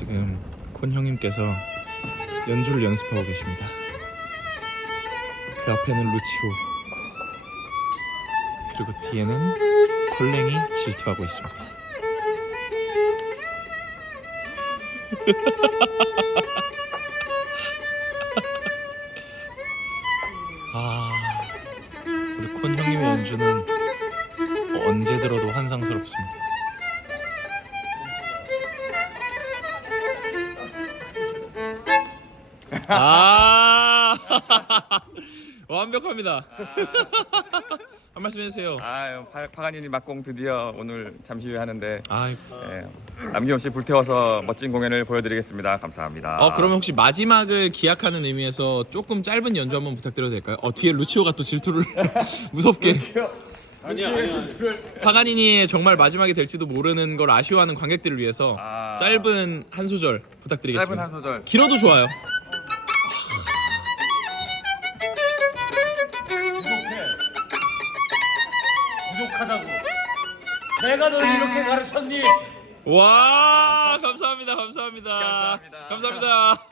지금 콘 형님께서 연주를 연습하고 계십니다. 그 앞에는 루치오 그리고 뒤에는 콜랭이 질투하고 있습니다. 아 우리 콘 형님의 연주는 언제 들어도 환상스럽습니다. 아 완벽합니다. 한 말씀 해주세요. 아, 파- 파가니니 막공 드디어 오늘 잠시 후에 하는데 아, 예, 남김없이 불태워서 멋진 공연을 보여드리겠습니다. 감사합니다. 어 그러면 혹시 마지막을 기약하는 의미에서 조금 짧은 연주 한번 부탁드려도 될까요? 어 뒤에 루치오가 또 질투를 무섭게. 아니야 아니야 파가니니의 정말 마지막이 될지도 모르는 걸 아쉬워하는 관객들을 위해서 아. 짧은 한 소절 부탁드리겠습니다. 짧은 한 소절. 길어도 좋아요. 부족하다고 내가 널 이렇게 가르쳤니 와 감사합니다 감사합니다 감사합니다. 감사합니다.